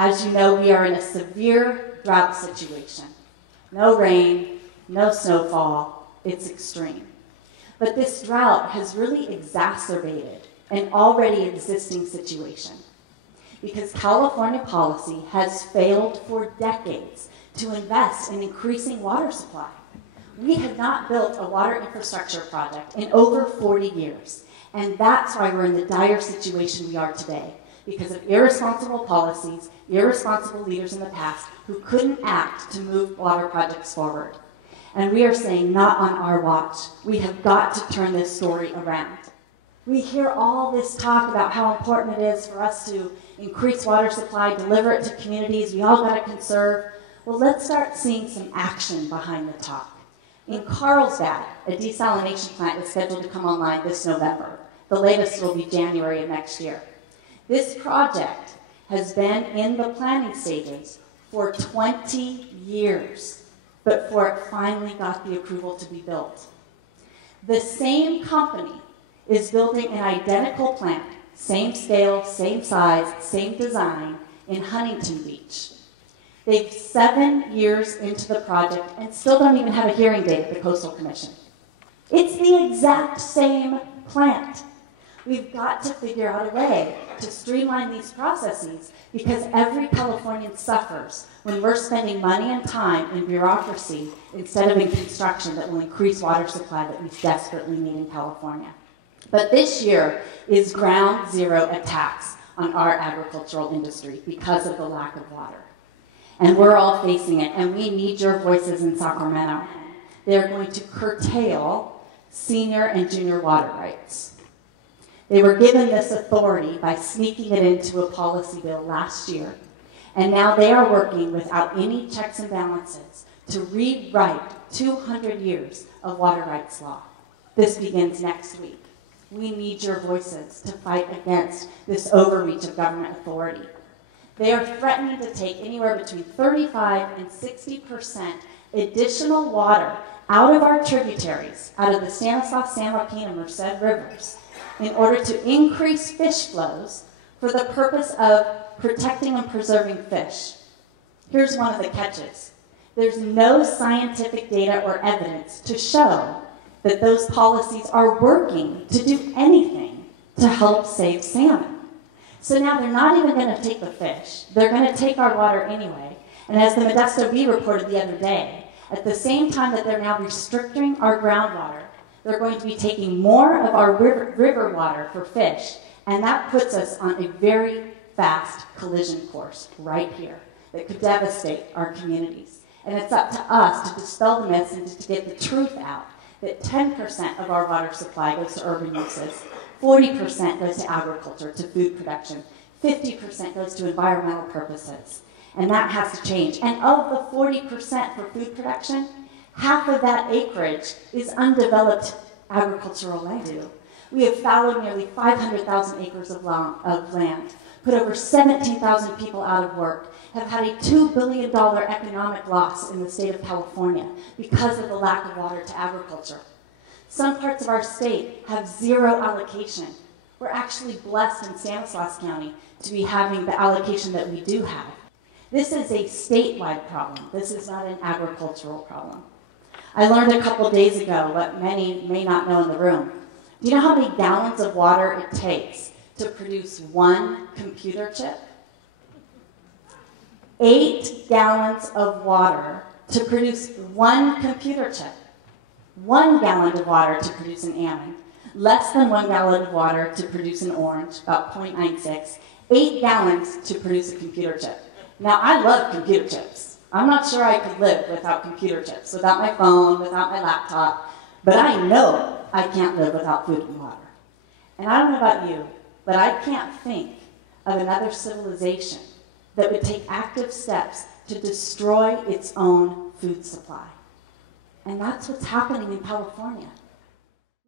As you know, we are in a severe drought situation. No rain, no snowfall, it's extreme. But this drought has really exacerbated an already existing situation because California policy has failed for decades to invest in increasing water supply. We have not built a water infrastructure project in over 40 years, and that's why we're in the dire situation we are today, because of irresponsible policies, irresponsible leaders in the past who couldn't act to move water projects forward. And we are saying, not on our watch. We have got to turn this story around. We hear all this talk about how important it is for us to increase water supply, deliver it to communities, we all got to conserve. Well, let's start seeing some action behind the talk. In Carlsbad, a desalination plant is scheduled to come online this November. The latest will be January of next year. This project has been in the planning stages for 20 years, but before it finally got the approval to be built. The same company is building an identical plant, same scale, same size, same design, in Huntington Beach. They've 7 years into the project and still don't even have a hearing date at the Coastal Commission. It's the exact same plant. We've got to figure out a way to streamline these processes because every Californian suffers when we're spending money and time in bureaucracy instead of in construction that will increase water supply that we desperately need in California. But this year is ground zero attacks on our agricultural industry because of the lack of water. And we're all facing it, and we need your voices in Sacramento. They're going to curtail senior and junior water rights. They were given this authority by sneaking it into a policy bill last year, and now they are working without any checks and balances to rewrite 200 years of water rights law. This begins next week. We need your voices to fight against this overreach of government authority. They are threatening to take anywhere between 35 and 60% additional water out of our tributaries, out of the Stanislaus, San Joaquin, and Merced rivers, in order to increase fish flows for the purpose of protecting and preserving fish. Here's one of the catches. There's no scientific data or evidence to show that those policies are working to do anything to help save salmon. So now they're not even going to take the fish. They're going to take our water anyway. And as the Modesto Bee reported the other day, at the same time that they're now restricting our groundwater, they're going to be taking more of our river water for fish, and that puts us on a very fast collision course right here that could devastate our communities. And it's up to us to dispel the myths and to get the truth out that 10% of our water supply goes to urban uses, 40% goes to agriculture, to food production, 50% goes to environmental purposes. And that has to change. And of the 40% for food production, half of that acreage is undeveloped agricultural land. We have fallowed nearly 500,000 acres of land, put over 17,000 people out of work, have had a $2 billion economic loss in the state of California because of the lack of water to agriculture. Some parts of our state have zero allocation. We're actually blessed in Stanislaus County to be having the allocation that we do have. This is a statewide problem. This is not an agricultural problem. I learned a couple days ago what many may not know in the room. Do you know how many gallons of water it takes to produce one computer chip? 8 gallons of water to produce one computer chip. 1 gallon of water to produce an almond. Less than 1 gallon of water to produce an orange, about 0.96. 8 gallons to produce a computer chip. Now, I love computer chips. I'm not sure I could live without computer chips, without my phone, without my laptop, but I know I can't live without food and water. And I don't know about you, but I can't think of another civilization that would take active steps to destroy its own food supply. And that's what's happening in California.